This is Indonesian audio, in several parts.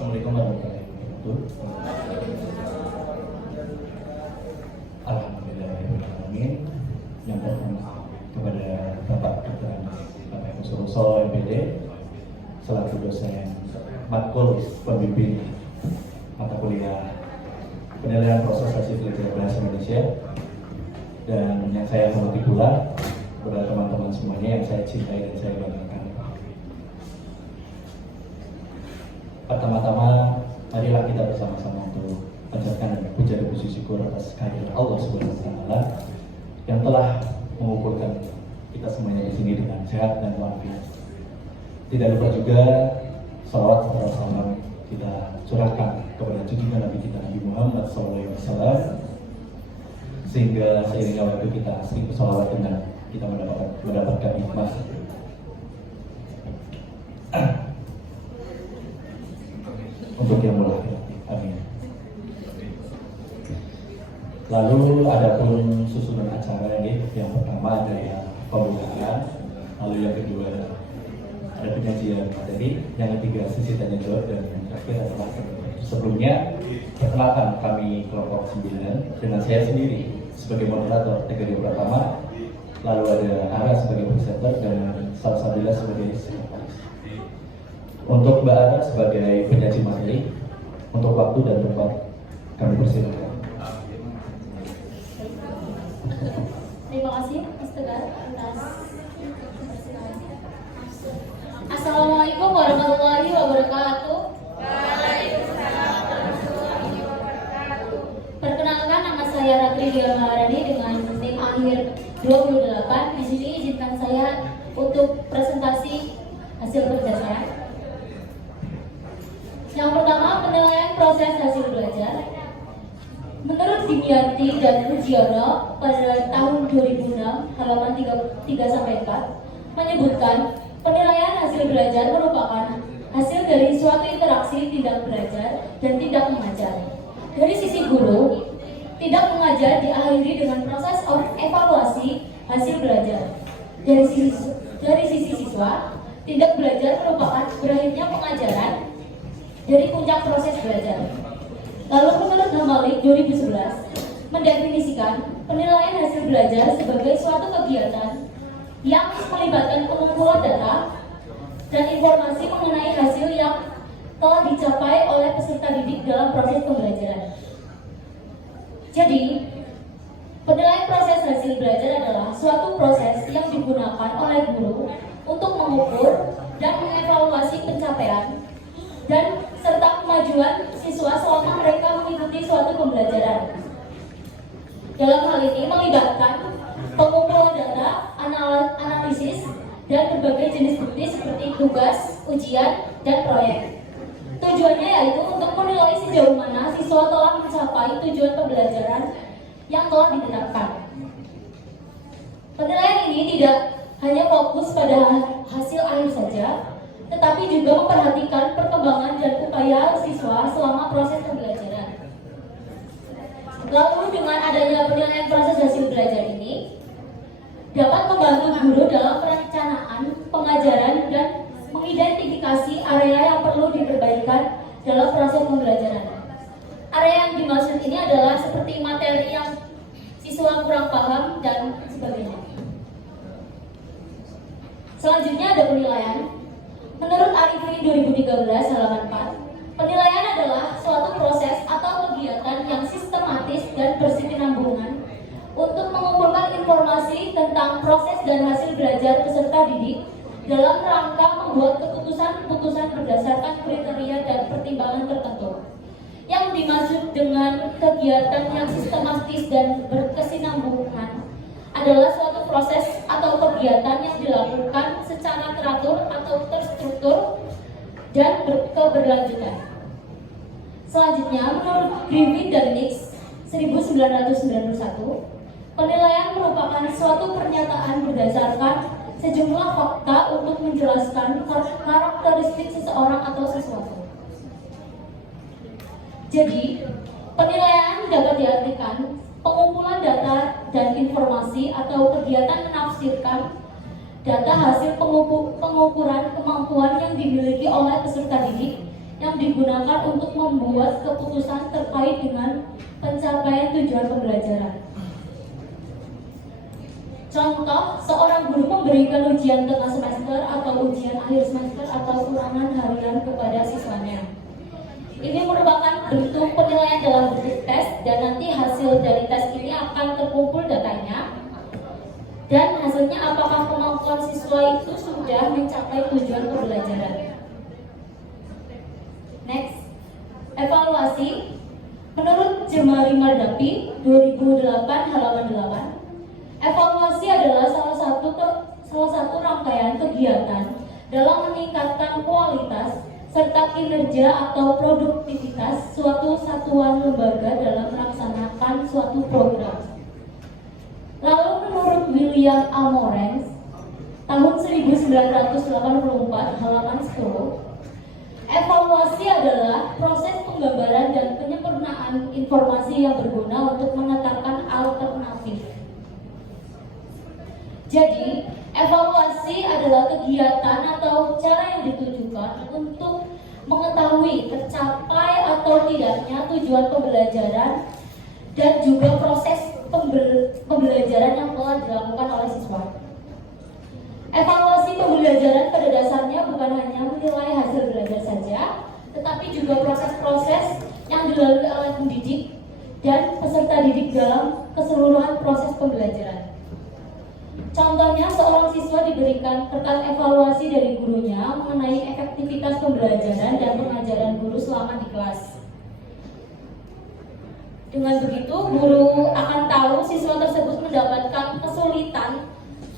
Assalamualaikum warahmatullahi wabarakatuh. Alhamdulillahirrahmanirrahim. Yang pertama kepada Bapak Dr. Bapak Suroso MPD selaku dosen matkul pembimbing mata kuliah penilaian proses hasil belajar bahasa Indonesia, dan yang saya hormati pula kepada teman-teman semuanya yang saya cintai dan saya banggakan. Pertama-tama, marilah kita bersama-sama untuk panjatkan puja dan puji syukur atas kehadiran Allah Subhanahu wa Ta'ala yang telah mengumpulkan kita semuanya di sini dengan sehat dan walafiat. Tidak lupa juga salawat serta salam kita curahkan kepada junjungan Nabi kita Nabi Muhammad SAW, sehingga seiringnya waktu kita asing bersalawat dengan kita mendapatkan hikmah. Untuk yang mulia, amin. Lalu ada pun susunan acara ini. Yang pertama adalah pembukaan, lalu yang kedua ada penyajian materi, yang ketiga sesi tanya jawab, dan yang terakhir adalah sebelumnya perkenalkan kami kelompok 9 dengan saya sendiri sebagai moderator Teguh pertama, lalu ada Ara sebagai presenter dan Salsabila sebagai sekretaris. Untuk Mbak Ara sebagai penyaji materi, untuk waktu dan tempat kami persilakan. Terima kasih Mas Tegar atas persilakannya. Assalamualaikum warahmatullahi wabarakatuh. Waalaikumsalam warahmatullahi wabarakatuh. Perkenalkan, nama saya Ratri Dia Maharani dengan NIM akhir 28. Di sini izinkan saya untuk presentasi hasil kerja saya. Yang pertama, penilaian proses hasil belajar. Menurut Dimyati dan Mujiono pada tahun 2006 halaman 3-4 menyebutkan penilaian hasil belajar merupakan hasil dari suatu interaksi tidak belajar dan tidak mengajar. Dari sisi guru, tidak mengajar diakhiri dengan proses evaluasi hasil belajar. Dari sisi siswa, tidak belajar merupakan berakhirnya pengajaran dari puncak proses belajar. Lalu menurut Hamalik 2011 mendefinisikan penilaian hasil belajar sebagai suatu kegiatan yang melibatkan pengumpulan data dan informasi mengenai hasil yang telah dicapai oleh peserta didik dalam proses pembelajaran. Jadi, penilaian proses hasil belajar adalah suatu proses yang digunakan oleh guru untuk mengukur dan mengevaluasi pencapaian dan serta kemajuan siswa selama mereka mengikuti suatu pembelajaran. Dalam hal ini melibatkan pengumpulan data, analisis, dan berbagai jenis bukti seperti tugas, ujian, dan proyek. Tujuannya yaitu untuk menilai sejauh mana siswa telah mencapai tujuan pembelajaran yang telah ditetapkan. Penilaian ini tidak hanya fokus pada hasil akhir saja, tetapi juga memperhatikan perkembangan dan upaya siswa selama proses pembelajaran. Lalu dengan adanya penilaian proses hasil belajar ini dapat membantu guru dalam perencanaan pengajaran dan mengidentifikasi area yang perlu diperbaikan dalam proses pembelajaran. Area yang dimaksud ini adalah seperti materi yang siswa kurang paham dan sebagainya. Selanjutnya ada penilaian. Menurut Arifin 2013 halaman 4, penilaian adalah suatu proses atau kegiatan yang sistematis dan berkesinambungan untuk mengumpulkan informasi tentang proses dan hasil belajar peserta didik dalam rangka membuat keputusan-keputusan berdasarkan kriteria dan pertimbangan tertentu. Yang dimaksud dengan kegiatan yang sistematis dan berkesinambungan adalah suatu proses atau kegiatan yang dilakukan secara teratur atau terstruktur dan keberlanjutan. Selanjutnya, menurut Griffin dan Nix 1991, penilaian merupakan suatu pernyataan berdasarkan sejumlah fakta untuk menjelaskan karakteristik seseorang atau sesuatu. Jadi, penilaian dapat diartikan pengumpulan data dan informasi atau kegiatan menafsirkan data hasil pengukuran kemampuan yang dimiliki oleh peserta didik yang yang digunakan untuk membuat keputusan terkait dengan pencapaian tujuan pembelajaran. Contoh, seorang guru memberikan ujian tengah semester atau ujian akhir semester atau ulangan harian kepada siswanya. Ini merupakan bentuk penilaian dalam bentuk tes, dan nanti hasil dari tes ini akan terkumpul datanya, dan hasilnya apakah kemampuan siswa itu sudah mencapai tujuan pembelajaran. Next, evaluasi. Menurut Jemari Mardapi 2008 halaman 8, evaluasi adalah salah satu rangkaian kegiatan dalam meningkatkan kualitas serta kinerja atau produktivitas suatu satuan lembaga dalam melaksanakan suatu program. Lalu menurut William Amorens tahun 1984 halaman 10, evaluasi adalah proses penggambaran dan penyempurnaan informasi yang berguna untuk menetapkan alternatif. Jadi, evaluasi adalah kegiatan atau cara yang ditujukan untuk mengetahui tercapai atau tidaknya tujuan pembelajaran dan juga proses pembelajaran yang telah dilakukan oleh siswa. Evaluasi pembelajaran pada dasarnya bukan hanya menilai hasil belajar saja, tetapi juga proses-proses yang dilalui oleh pendidik dan peserta didik dalam keseluruhan proses pembelajaran. Contohnya, seorang siswa diberikan kertas evaluasi dari gurunya mengenai efektivitas pembelajaran dan pengajaran guru selama di kelas. Dengan begitu, guru akan tahu siswa tersebut mendapatkan kesulitan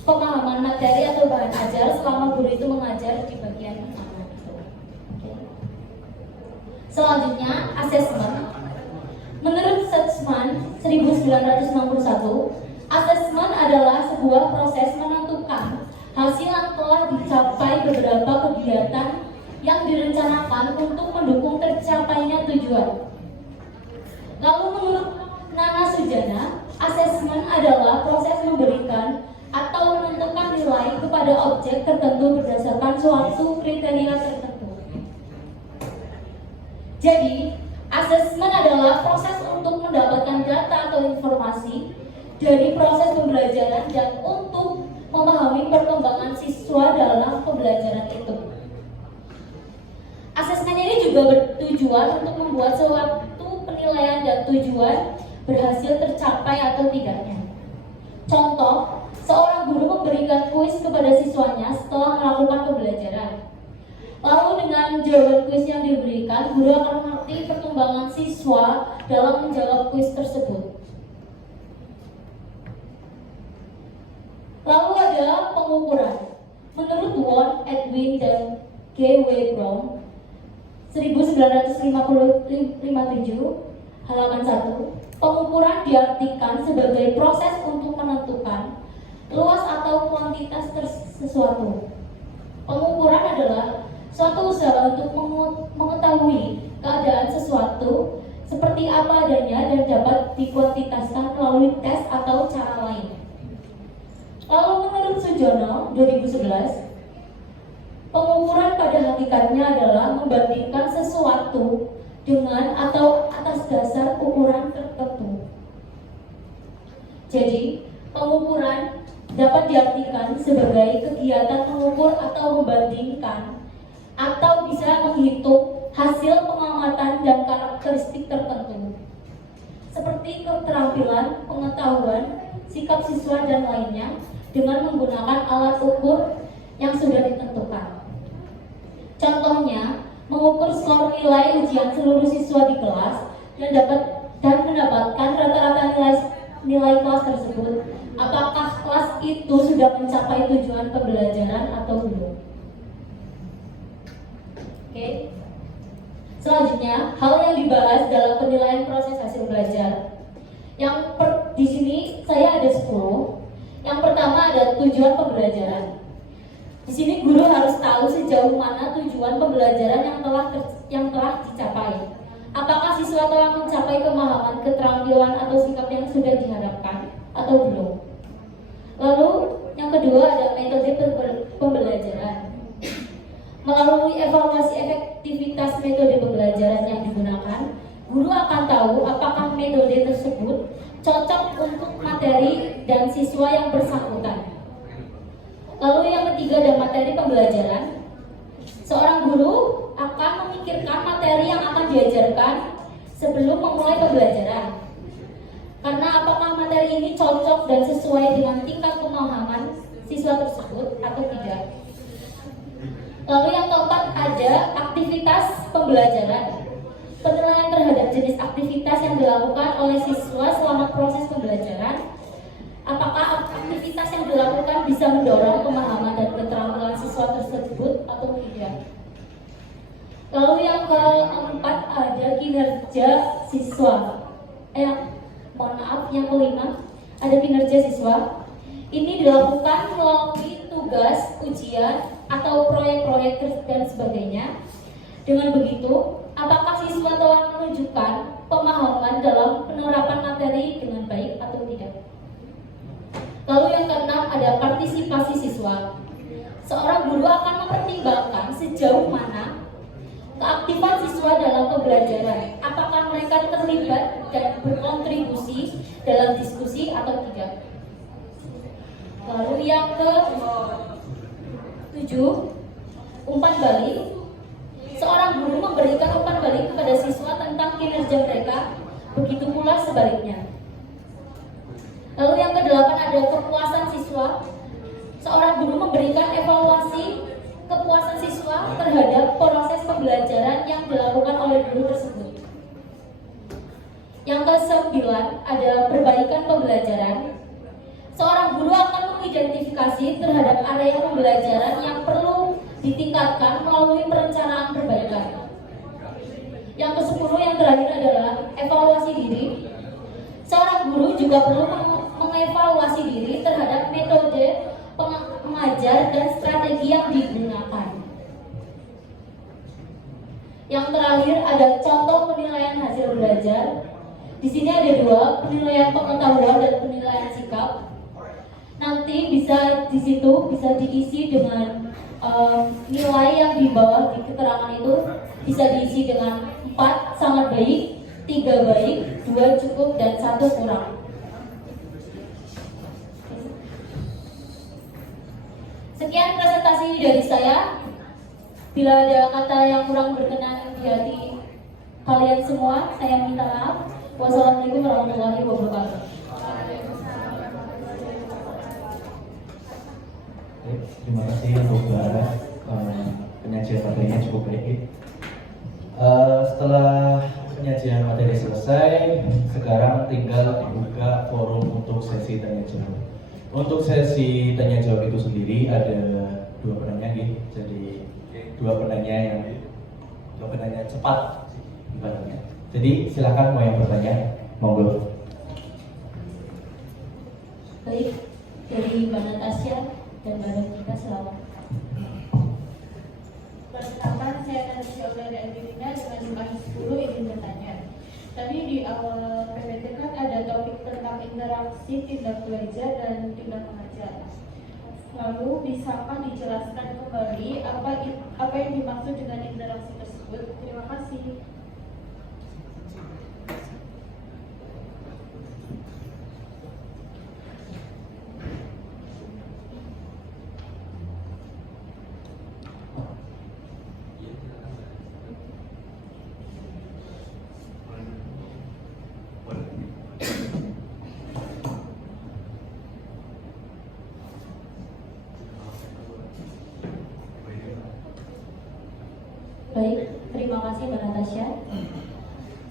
pemahaman materi atau bahan ajar selama guru itu mengajar di bagian mana. Selanjutnya, asesmen. Menurut Sussman 1961, asesmen adalah sebuah proses menentukan hasil yang telah dicapai beberapa kegiatan yang direncanakan untuk mendukung tercapainya tujuan. Lalu menurut Nana Sujana, asesmen adalah proses memberikan atau menentukan nilai kepada objek tertentu berdasarkan suatu kriteria tertentu. Jadi, asesmen adalah proses untuk mendapatkan data atau informasi dari proses pembelajaran dan untuk memahami perkembangan siswa dalam pembelajaran itu. Asesmen ini juga bertujuan untuk membuat suatu penilaian dan tujuan berhasil tercapai atau tidaknya. Contoh, seorang guru memberikan kuis kepada siswanya setelah melakukan pembelajaran. Lalu dengan jawaban kuis yang diberikan, guru akan mengerti perkembangan siswa dalam menjawab kuis tersebut. Lalu ada pengukuran. Menurut Won, Edwin, dan G.W. Brown 1957 halaman 1, pengukuran diartikan sebagai proses untuk menentukan luas atau kuantitas sesuatu. Pengukuran adalah suatu usaha untuk mengetahui keadaan sesuatu seperti apa adanya dan dapat dikuantitaskan melalui tes atau cara lain. Lalu menurut Sujono 2011, pengukuran pada hakikatnya adalah membandingkan sesuatu dengan atau atas dasar ukuran tertentu. Jadi, pengukuran dapat diartikan sebagai kegiatan mengukur atau membandingkan atau bisa menghitung hasil pengamatan dan karakteristik tertentu seperti keterampilan, pengetahuan, sikap siswa, dan lainnya dengan menggunakan alat ukur yang sudah ditentukan. Contohnya, mengukur skor nilai ujian seluruh siswa di kelas dan mendapatkan rata-rata nilai kelas tersebut. Apakah kelas itu sudah mencapai tujuan pembelajaran atau belum? Oke. Selanjutnya, hal yang dibahas dalam penilaian proses hasil belajar. Di sini saya ada 10. Yang pertama ada tujuan pembelajaran. Di sini guru harus tahu sejauh mana tujuan pembelajaran yang telah dicapai. Apakah siswa telah mencapai pemahaman, keterampilan, atau sikap yang sudah diharapkan atau belum? Lalu yang kedua ada metode pembelajaran. Melalui evaluasi efektivitas metode pembelajaran yang digunakan, guru akan tahu apakah metode tersebut cocok untuk materi dan siswa yang bersangkutan. Lalu yang ketiga ada materi pembelajaran. Seorang guru akan memikirkan materi yang akan diajarkan sebelum memulai pembelajaran. Karena apakah materi ini cocok dan sesuai dengan tingkat pemahaman siswa tersebut atau tidak. Lalu yang keempat ada aktivitas pembelajaran. Penilaian terhadap jenis aktivitas yang dilakukan oleh siswa selama proses pembelajaran. Apakah aktivitas yang dilakukan bisa mendorong pemahaman dan keterampilan siswa tersebut atau tidak. Lalu yang keempat ada kinerja siswa. Yang kelima ada kinerja siswa. Ini dilakukan melalui tugas, ujian, atau proyek-proyek dan sebagainya. Dengan begitu, apakah siswa telah menunjukkan pemahaman dalam penerapan materi dengan baik atau tidak? Lalu yang keenam ada partisipasi siswa. Seorang guru akan mempertimbangkan sejauh mana keaktifan siswa dalam pembelajaran. Apakah mereka terlibat dan berkontribusi dalam diskusi atau tidak? Lalu yang ke-7, umpan balik. Seorang guru memberikan umpan balik kepada siswa tentang kinerja mereka, begitu pula sebaliknya. Lalu yang ke-8 ada kepuasan siswa. Seorang guru memberikan evaluasi kepuasan siswa terhadap proses pembelajaran yang dilakukan oleh guru tersebut. Yang ke-9 ada perbaikan pembelajaran. Seorang guru akan mengidentifikasi terhadap area pembelajaran yang perlu ditingkatkan melalui perencanaan perbaikan. Yang ke-10 yang terakhir adalah evaluasi diri. Seorang guru juga perlu mengevaluasi diri terhadap metode mengajar dan strategi yang digunakan. Yang terakhir ada contoh penilaian hasil belajar. Di sini ada dua, penilaian pengetahuan dan penilaian sikap. Nanti bisa di situ bisa diisi dengan nilai yang di bawah di keterangan itu bisa diisi dengan 4 sangat baik, 3 baik, 2 cukup, dan 1 kurang. Sekian presentasi dari saya. Bila ada kata yang kurang berkenan di hati kalian semua, saya minta maaf. Wassalamualaikum warahmatullahi wabarakatuh. Terima kasih untuk penyajian materinya cukup baik. Setelah penyajian materi selesai, sekarang tinggal dibuka forum untuk sesi tanya jawab. Untuk sesi tanya jawab itu sendiri ada dua penanya gitu. Jadi dua penanya cepat ibaratnya. Jadi silakan mau yang bertanya, monggo. Baik, dari Mbak Natasha dan Mbak Rosita, selamat. Pertama, saya Natasha Aulia Dirinya dengan jumlah 10 ingin bertanya. Tadi di awal PPT kan ada topik tentang interaksi tindak belajar dan tindak mengajar. Lalu bisakah dijelaskan kembali apa yang dimaksud dengan interaksi tersebut? Terima kasih. Baik, terima kasih Mbak Natasha.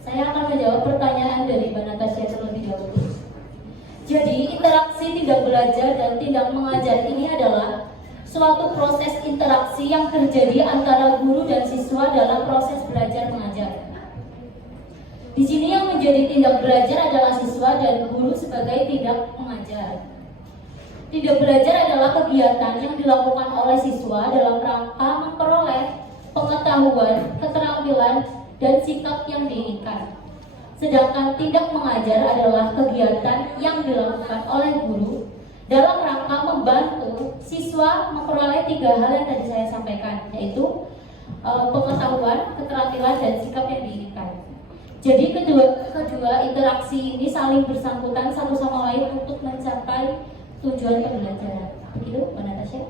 Saya akan menjawab pertanyaan dari Mbak Natasha terlebih dahulu. Jadi, interaksi tindak belajar dan tindak mengajar ini adalah suatu proses interaksi yang terjadi antara guru dan siswa dalam proses belajar mengajar. Di sini yang menjadi tindak belajar adalah siswa dan guru sebagai tindak mengajar. Tindak belajar adalah kegiatan yang dilakukan oleh siswa dalam rangka memperoleh pengetahuan, keterampilan, dan sikap yang diinginkan. Sedangkan tindak mengajar adalah kegiatan yang dilakukan oleh guru dalam rangka membantu siswa memperoleh 3 hal yang tadi saya sampaikan, yaitu pengetahuan, keterampilan, dan sikap yang diinginkan. Jadi kedua interaksi ini saling bersangkutan satu sama lain untuk mencapai tujuan pembelajaran. Begitu, Mbak Natasha?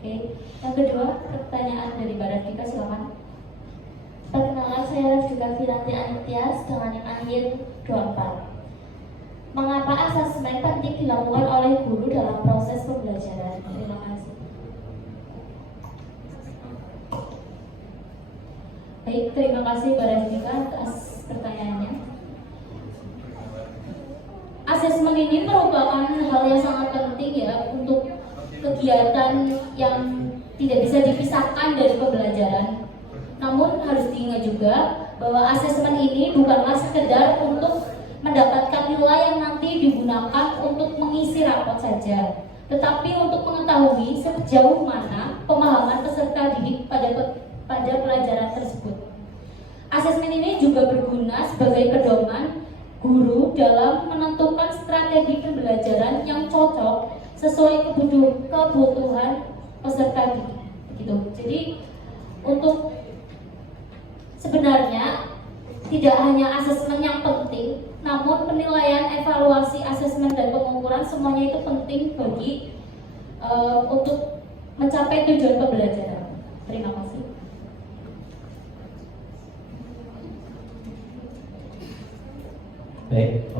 Oke. Yang kedua, pertanyaan dari Mbak Radhika, silakan. Perkenalkan, saya Radhika Firanti Anityas dengan NIM 24. Mengapa asesmen penting dilakukan oleh guru dalam proses pembelajaran? Terima kasih. Baik, terima kasih Mbak Radhika atas pertanyaannya. Asesmen ini merupakan hal yang sangat penting ya untuk kegiatan yang tidak bisa dipisahkan dari pembelajaran. Namun harus diingat juga bahwa asesmen ini bukanlah sekedar untuk mendapatkan nilai yang nanti digunakan untuk mengisi rapot saja, tetapi untuk mengetahui sejauh mana pemahaman peserta didik pada pelajaran tersebut. Asesmen ini juga berguna sebagai pedoman guru dalam menentukan strategi pembelajaran yang cocok sesuai kebutuhan peserta didik. Begitu. Jadi untuk sebenarnya tidak hanya asesmen yang penting, namun penilaian, evaluasi, asesmen, dan pengukuran semuanya itu penting bagi untuk mencapai tujuan pembelajaran. Terima kasih. Baik,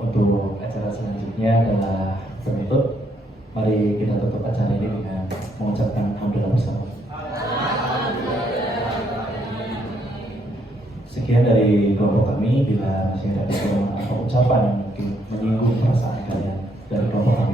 untuk acara selanjutnya adalah penutup. Mari kita tutup acara ini dengan mengucapkan alhamdulillah bersama. Sekian dari kelompok kami. Bila masih ada kekurangan atau ucapan yang mungkin menyinggung perasaan kalian dari kelompok kami,